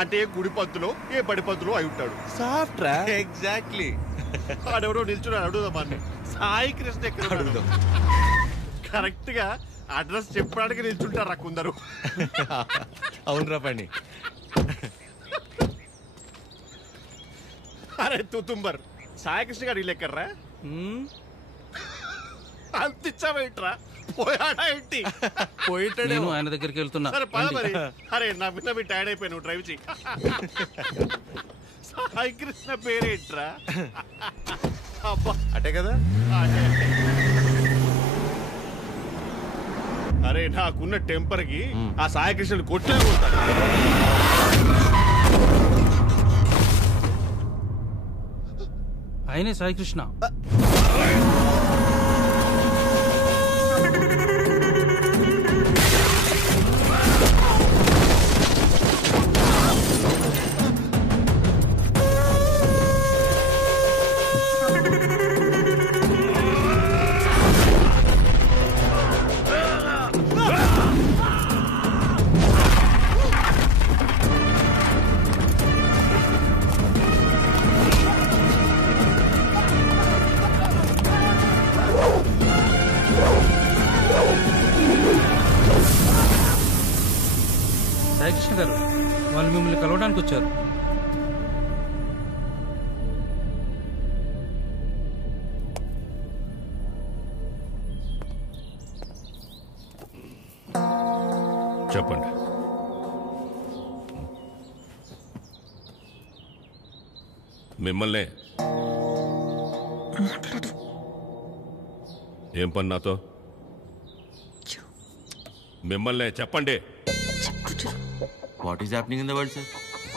అంటే గుడి పంతులో ఏ బడి పంతులో అయి ఉంటాడు. సాఫ్ట్ రా. ఎగ్జాక్ట్లీ. వాడెవరో నిల్చున్నాడు, అడుగుదాం. సాయి కృష్ణ ఎక్కడ అడుగుదాం. కరెక్ట్ గా అడ్రస్ చెప్పడానికి నిల్చుంటారా కొందరు. అవునరా పండి. అరే తుతుంబర్, సాయి కృష్ణ గారు ఇల్లు ఎక్కర్రా? అంతిచ్చావేంట్రా? పోయాడా ఏంటి? పోయిటాడు. ఆయన దగ్గరికి వెళ్తున్నా. సరే పద మరి. అరే నవ్వి టైర్డ్ అయిపోయి నువ్వు డ్రైవ్ చేయి. సాయి కృష్ణ పేరేంట్రా? అబ్బా అటే కదా. అరే నాకున్న టెంపర్ కి ఆ సాయి కృష్ణ కొట్లే కొడతాను. ఆయనే సాయి కృష్ణ. సాయికృష్ణ గారు, వాళ్ళు మిమ్మల్ని కలవడానికి వచ్చారు. చెప్పండి. మిమ్మల్నే. ఏం పని నాతో? మిమ్మల్నే చెప్పండి. What is happening in the world, sir?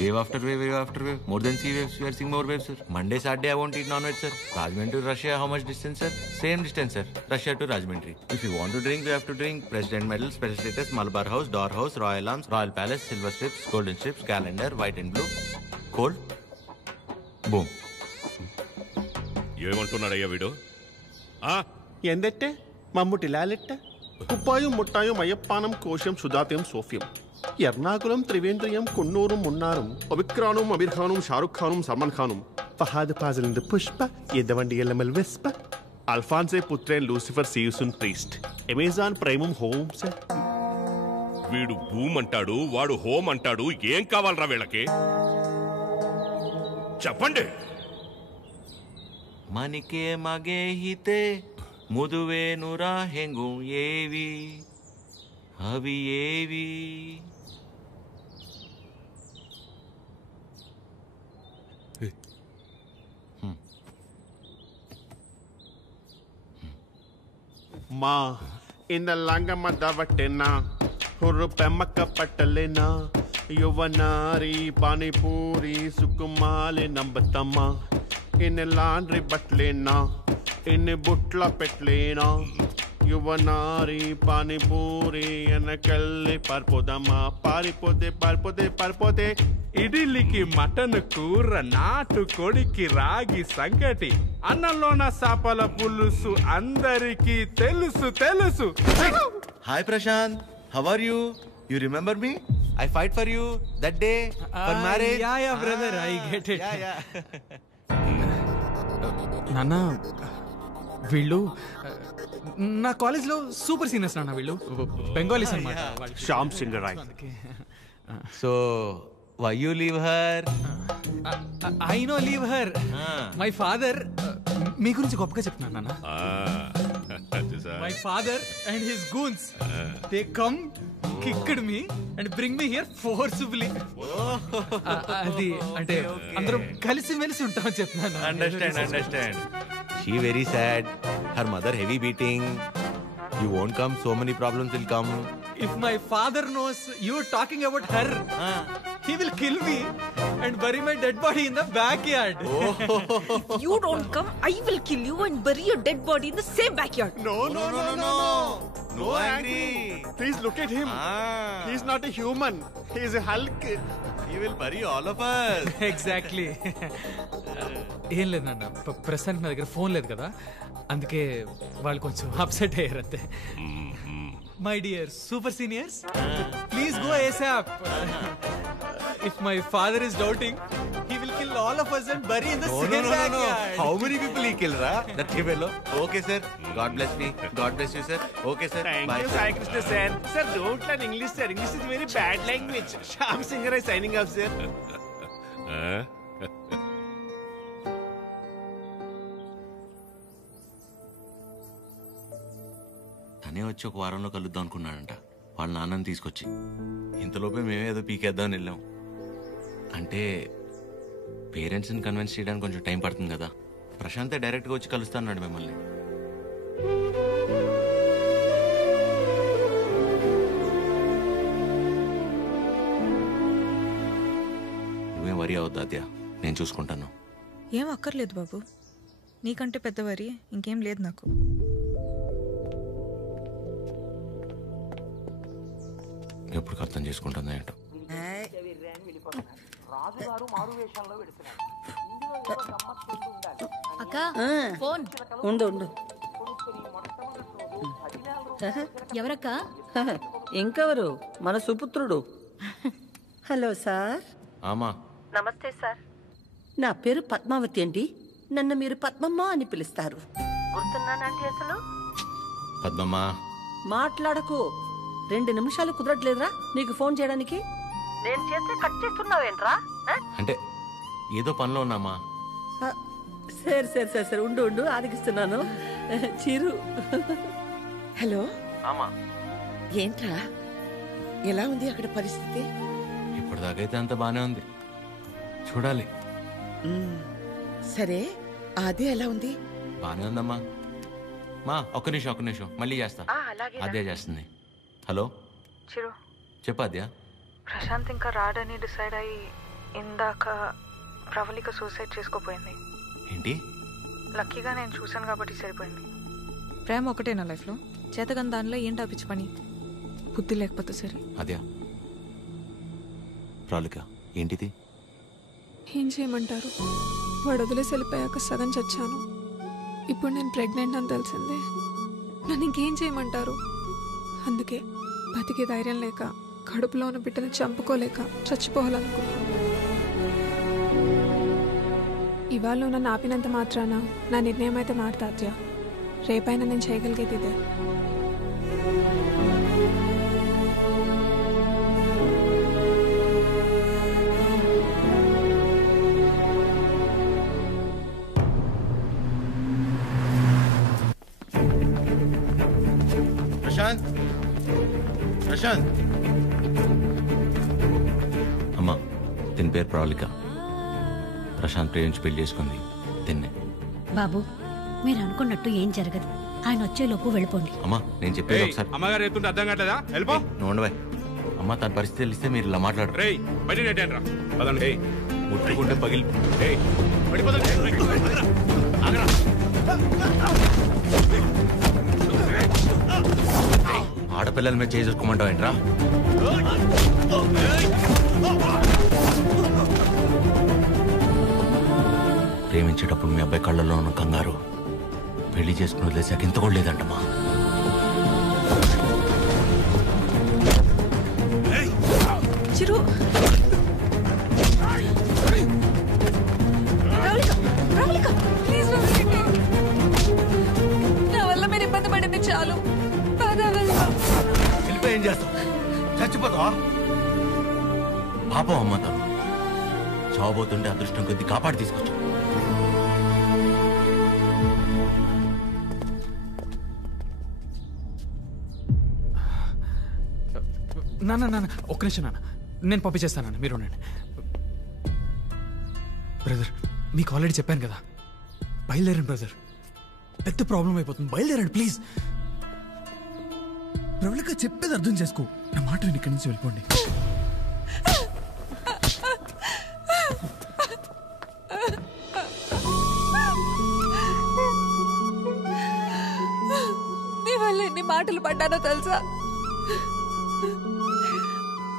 Wave after wave, wave after wave. More than sea waves, we are seeing more waves, sir. Monday, Saturday, I won't eat non-veg, sir. Rajahmundry to Russia, how much distance, sir? Same distance, sir. Russia to Rajahmundry. If you want to drink, you have to drink President Medal, Special Status, Malabar House, Door House, Royal Arms, Royal Palace, Silver Strips, Golden Strips, Calendar, White and Blue. Cold. Boom. ఏమంటున్నాడయ్యా వీడు? ఎందెట్టే మమ్ముటి లాలెట్ట కుప్పాయం ముట్టాయం అయ్యప్పానం కోశం సుధాత్యం సోఫ్యం ఎర్నాకులం త్రివేంద్రియం కున్నూరు మున్నారం ఒబిక్రానుం అబిర్ఖానుం షారుఖ్ ఖానుం సల్మాన్ ఖానుం ఫహాద్ ఫాజిలింద పుష్ప ఎద్దవండి ఎల్లమల్ వెస్ప అల్ఫాన్సే పుత్రేన్ లూసిఫర్ సీయుసున్ ప్రీస్ట్ అమెజాన్ ప్రైమం హోమ్స్. వీడు భూమ్ అంటాడు, వాడు హోమ్ అంటాడు. ఏం కావాలరా వీళ్ళకి? చెప్పండి. మనికే మగే హితే ముదువే నురా హెంగు ఏవి అవి ఏవి? మా ఇంద లంగమ్మ దవట్టెనా హుర్రు పెమ్మక్క పట్టలేనా యువనారి పానీపూరి సుకుమాలి నంబతమ్మ ఇన్ని లాండ్రీ బట్టలేనా ఇన్ని బుట్ల పెట్టలేనా యువనారి పానీపూరి వెనకెళ్ళి పారిపోదమ్మా పారిపోతే పారిపోతే పారిపోతే. ఇడ్లీకి మటన్ కూర, నాటు కొడికి రాగి సంగటి, అన్నంలోన సాపల పులుసు అందరికీ తెలుసు తెలుసు. Hi Prashant, how are you? You remember me? I fight for you that day for marriage. Yeah, brother, I get it. Yeah. నాన్న, వీళ్ళు నా కాలేజ్లో సూపర్ సీనియర్స్ నాన్న. వీళ్ళు బెంగాలీస్ అన్నమాట. Shyam Singh Roy. So why you leave her? I know leave her. My father మీ గురించి గొప్పగా చెప్తున్నాను నాన్న. My father and his goons, they come, kicked me and bring me here forcibly. అది అంటే అందరం కలిసి మెలిసి ఉంటామని చెప్తున్నాను. Understand. She very sad. Her mother heavy beating. You won't come, so many problems will come. If my father knows you are talking about her, he will kill me and bury my dead body in the backyard. If you don't come, I will kill you and bury your dead body in the same backyard. No, angry. Please look at him. He is not a human. He is a Hulk. He will bury all of us. Exactly. ఏం లేదు నాన్న, ప్రస్తుతానికి నా దగ్గర phone లేదు కదా, అందుకే వాళ్ళు కొంచెం అప్సెట్ అయ్యారు అంతే. My dear super seniors, please go ASAP. If my father is doubting, he will kill all of us and bury in the same backyard. How many people he killed, ra? That fellow. Okay, sir. God bless me. God bless you, sir. Okay, sir. Thank Bye, you, sir. Sai Krishna, sir. Sir, don't learn English, sir. English is very bad language. Shyam Singer is signing off, sir. తనే వచ్చి ఒక వారంలో కలుద్దాం అనుకున్నాడంట వాళ్ళ నాన్నని తీసుకొచ్చి. ఇంతలోపే మేమే ఏదో పీకేద్దామని వెళ్ళాం. అంటే పేరెంట్స్ని కన్విన్స్ చేయడానికి కొంచెం టైం పడుతుంది కదా. ప్రశాంతే డైరెక్ట్గా వచ్చి కలుస్తా అన్నాడు మిమ్మల్ని. నువ్వేం వరి అవద్దు అద్యా, నేను చూసుకుంటాను. ఏం అక్కర్లేదు బాబు, నీకంటే పెద్దవారి ఇంకేం లేదు నాకు. ఎప్పుడు అర్థం చేసుకుంటుందో ఏంటో. అక్క ఫోన్ ఉండు. ఎవరక్క? ఇంకెవరు? మన సుపుత్రుడు. Hello sir. ఆమా. నమస్తే సార్. నా పేరు పద్మావతి అండి. నన్ను మీరు పద్మమ్మ అని పిలుస్తారు. గుర్తున్నానండి అసలు? పద్మమ్మ. మాట్లాడకు. 2 నిమిషాలు కుదరట్లేదురా నీకు ఫోన్ చేయడానికి? నేను చేస్తే కట్ చేస్తున్నావేంట్రా? అంటే ఏదో పనిలో ఉన్నామా. సరే ఉండు ఆరగిస్తున్నాను. చిరు. హలో. ఆమా. ఏంట్రా, ఎలా ఉంది అక్కడ పరిస్థితి? ఇప్పటిదాకైతే అంత బానే ఉంది, చూడాలి. సరే, అది ఎలా ఉంది? బానే ఉందమ్మా. మా ఒక్క నిమిషం మళ్ళీ చేస్తా. అదే చేస్తుంది. హలో చిరు, చెప్పు అద్యా. ప్రశాంత్ ఇంకా రాడని డిసైడ్ అయ్యి ఇందాక ప్రవళిక సూసైడ్ చేసుకోపోయింది. ఏంటి? లక్కీగా నేను చూశాను కాబట్టి సరిపోయింది. ప్రేమ ఒకటే నా లైఫ్లో, చేతగని దానిలో ఏంటా పిచ్చి పని? బుద్ధి లేకపోతే సరే. అద్యా, ప్రవళిక ఏంటిది? ఏం చేయమంటారు? వాడు వదిలేసి వెళ్ళిపోయాక సగం చచ్చాను. ఇప్పుడు నేను ప్రెగ్నెంట్ అని తెలిసిందే. నన్ను ఇంకేం చేయమంటారు? అందుకే బతికే ధైర్యం లేక, కడుపులో ఉన్న బిడ్డను చంపుకోలేక చచ్చిపోవాలనుకున్నాను. ఇవాళ నన్ను ఆపినంత మాత్రాన నా నిర్ణయం అయితే మారుతాద్యా. రేపైనా నేను చేయగలిగేది ఇదే. ప్రశాంత్. అమ్మా, దీని పేరు ప్రవళిక. ప్రశాంత్ ప్రేమించి పెళ్లి చేసుకుంది తిన్నే. బాబు, మీరు అనుకున్నట్టు ఏం జరగదు. ఆయన వచ్చేలోపు వెళ్ళిపోండి. అమ్మా, నేను చెప్పేది ఒకసారి. అమ్మగారు చెప్తుంటే అర్థం కావట్లేదా? వెళ్ళిపో. నోండవే అమ్మా, తన పరిస్థితి తెలిస్తే మీరు ఇలా మాట్లాడు. ముట్టుకుంటే పగిలి. ఆడపిల్లల మీద చేసుకోమంటావు ఏంట్రా? ప్రేమించేటప్పుడు మీ అబ్బాయి కళ్ళల్లో ఉన్న కంగారు పెళ్లి చేసుకుని వదిలేసాక ఇంత కూడా లేదంటమ్మా. చిరు, నా వల్ల మీరు ఇబ్బంది పడింది చాలు. వెళ్ళిపోయి ఏం చేస్తావు? చచ్చిపోతావా? పాపం అమ్మ, తను చావబోతుంటే అదృష్టం కొద్ది కాపాడి తీసుకొచ్చు. నాన్న ఒక్క నిమిషం నాన్న, నేను పంపించేస్తాను. మీరు ఉండండి. బ్రదర్, మీకు ఆల్రెడీ చెప్పాను కదా, బయలుదేరండి బ్రదర్. పెద్ద ప్రాబ్లం అయిపోతుంది, బయలుదేరండి ప్లీజ్. ప్రవళిక చెప్పేది అర్థం చేసుకో. నా మాట నేను ఇక్కడి నుంచి వెళ్ళిపోండి. నీ వల్ల ఎన్ని మాటలు పడ్డానో తెలుసా?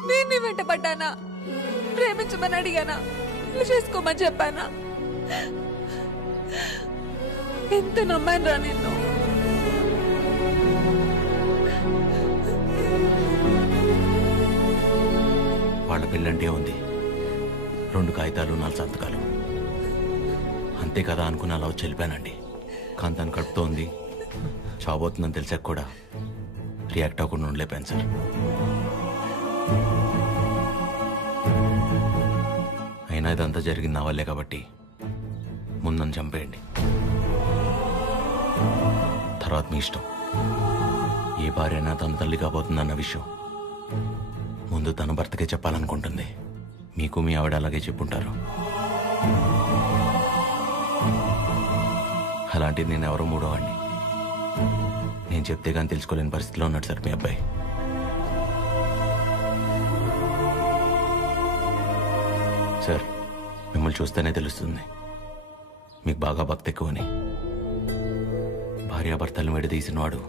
నేను నీ వెంట పడ్డానా? ప్రేమించమని అడిగానా? పెళ్లి చేసుకోమని చెప్పానా? ఎంత నమ్మాను రా నిన్ను. వాళ్ళ పెళ్ళంటే ఉంది. 2 కాగితాలు 4 సంతకాలు అంతే కదా అనుకుని అలా వచ్చి వెళ్ళిపోయానండి. కానీ తను కడుపుతో ఉంది, చావబోతుందని తెలిసాక కూడా రియాక్ట్ అవ్వకుండా ఉండలేపాను సార్. అయినా ఇదంతా జరిగింది నా వల్లే కాబట్టి ముందు నన్ను చంపేయండి, తర్వాత మీ ఇష్టం. ఏ భార్య అయినా తన తల్లి కాబోతుందన్న విషయం ముందు తన భర్తకే చెప్పాలనుకుంటుంది. మీకు మీ ఆవిడ అలాగే చెప్పుంటారు. అలాంటిది నేను ఎవరో మూడోవాడిని. నేను చెప్తే కానీ తెలుసుకోలేని పరిస్థితిలో ఉన్నాడు సార్ మీ అబ్బాయి. సార్, మిమ్మల్ని చూస్తేనే తెలుస్తుంది మీకు బాగా భక్తి ఎక్కువని. భార్యాభర్తలను విడదీసిన వాడు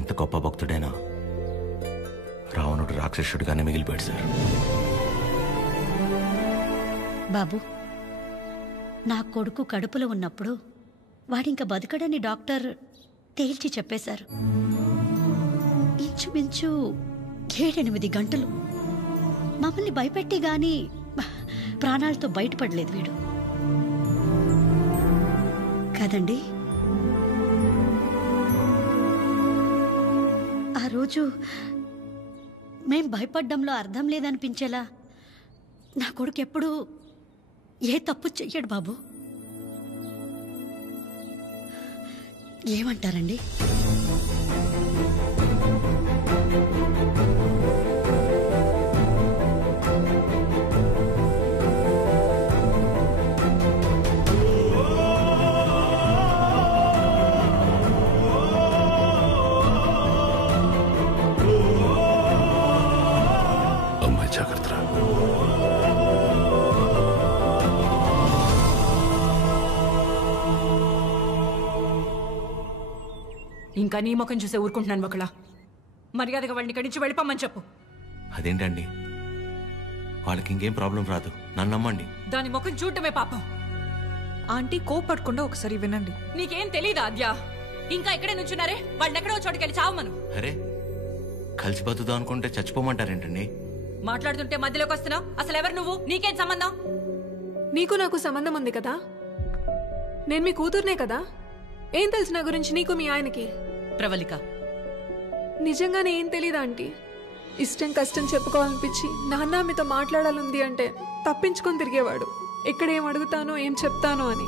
ఎంత గొప్ప భక్తుడైనా రావణుడు రాక్షసుడిగానే మిగిలిపోయాడు సార్. బాబు, నా కొడుకు కడుపులో ఉన్నప్పుడు వాడింక బతకడని డాక్టర్ తేల్చి చెప్పేశారు. ఇంచుమించు 7-8 గంటలు మమ్మల్ని భయపెట్టి గాని ప్రాణాలతో బయటపడలేదు వీడు కదండి. ఆ రోజు మేం భయపడ్డంలో అర్థం లేదనిపించేలా నా కొడుకు ఎప్పుడూ ఏ తప్పు చెయ్యడు బాబు. ఏమంటారండి? అమ్మాయి జాగ్రత్త. ఇంకా నీ ముఖం చూసే ఊరుకుంటున్నాను ఒకలా. మర్యాదగా వాడిని ఇక్కడి నుంచి వెళ్ళిపోమని చెప్పు. అదేంటండి, వాళ్ళకి ఇంకేం ప్రాబ్లం రాదు, నన్ను నమ్మండి. దాని ముఖం చూడటమే పాపం. ఆంటీ కోపడకుండా ఒకసారి వినండి. నీకేం తెలీదా అద్యా? ఇంకా ఇక్కడే నుంచున్నారే, వాళ్ళని ఎక్కడో చోటుకెళ్ళి చావమను. అరే, కలిసి బతుకుదాం అనుకుంటే చచ్చిపోమంటారేంటండి? మాట్లాడుతుంటే మధ్యలోకి వస్తున్నావు. అసలు ఎవరు నువ్వు? నీకేం సంబంధం? నీకు నాకు సంబంధం ఉంది కదా. నేను మీ కూతుర్నే కదా. ఏం తెలుసు నా గురించి నీకు మీ ఆయనకి? ప్రవళిక, నిజంగానే ఏం తెలీదా ఆంటీ? ఇష్టం కష్టం చెప్పుకోవాలనిపించి నాన్న మీతో మాట్లాడాలంది అంటే తప్పించుకొని తిరిగేవాడు. ఎక్కడ ఏం అడుగుతానో ఏం చెప్తానో అని.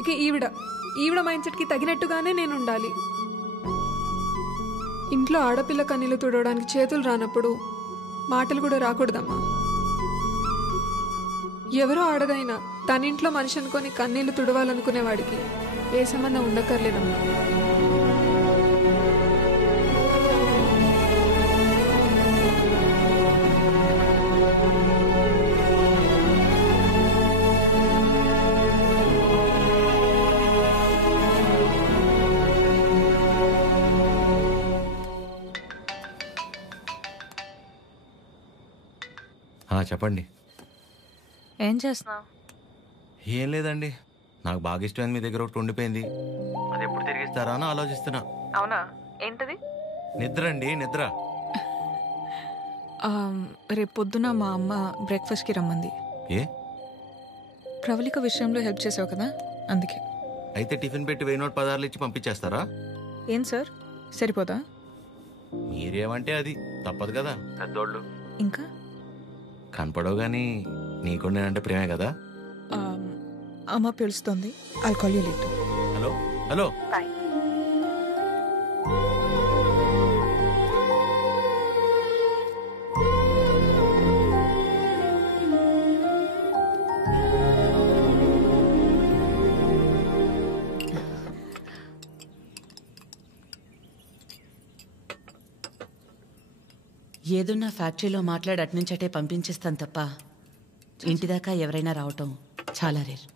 ఇక ఈవిడ మైండ్ సెట్కి తగినట్టుగానే నేను ఉండాలి. ఇంట్లో ఆడపిల్ల కన్నీళ్లు తుడవడానికి చేతులు రానప్పుడు మాటలు కూడా రాకూడదమ్మా. ఎవరో ఆడదైనా తన ఇంట్లో మనిషి అనుకొని కన్నీళ్లు తుడవాలనుకునేవాడికి ఏ సంబంధం ఉండక్కర్లేదమ్మా. చెప్పండి. ఏం చేస్తున్నావు? ఏం లేదండి, నాకు బాగా ఇష్టమైంది మీ దగ్గర ఒకటి ఉండిపోయింది. అది ఎప్పుడు తిరిగిస్తారా అని ఆలోచిస్తున్నా. అవునా? ఏంటది? నిద్ర అండి, నిద్ర. రేపు పొద్దున మా అమ్మ బ్రేక్ఫాస్ట్కి రమ్మంది. ఏ? ప్రవళిక విషయంలో హెల్ప్ చేసావు కదా, అందుకే. అయితే టిఫిన్ పెట్టి 1000 నోట్ 10 ఇచ్చి పంపించేస్తారా? ఏం సార్, సరిపోదా? మీరేమంటే అది తప్పదు కదా, పెద్దోళ్ళు. ఇంకా కనపడవు కానీ నీకు నేనంటే ప్రేమే కదా. అమ్మ పిలుస్తుంది. I'll call you later. Hello hello. Bye. ఏదున్నా ఫ్యాక్టరీలో మాట్లాడి అట్నుంచటే పంపించేస్తాను తప్ప ఇంటిదాకా ఎవరైనా రావటం చాలా రేర్.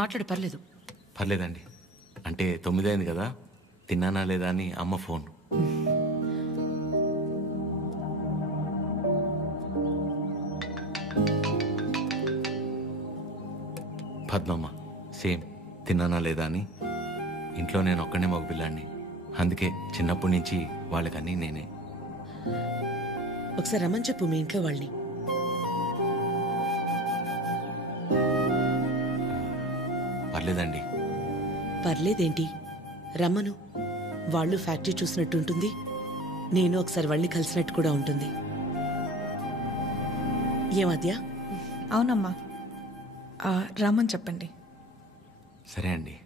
మాట్లాడు, పర్లేదు. పర్లేదండి, అంటే 9 అయింది కదా, తిన్నానా లేదా అని అమ్మ ఫోన్. పద్మమ్మ సేమ్ తిన్నానా లేదా అని ఇంట్లో నేను ఒక్కనే మగ పిల్లాడిని. అందుకే చిన్నప్పటి నుంచి వాళ్ళకన్నీ నేనే. ఒకసారి రమ్మని చెప్పు మీ ఇంట్లో వాళ్ళని. పర్లేదండి. పర్లేదేంటి, రమ్మను. వాళ్ళు ఫ్యాక్టరీ చూసినట్టు ఉంటుంది, నేను ఒకసారి వాళ్ళని కలిసినట్టు కూడా ఉంటుంది. ఏమద్యా? అవునమ్మా, రమ్మని చెప్పండి. సరే అండి.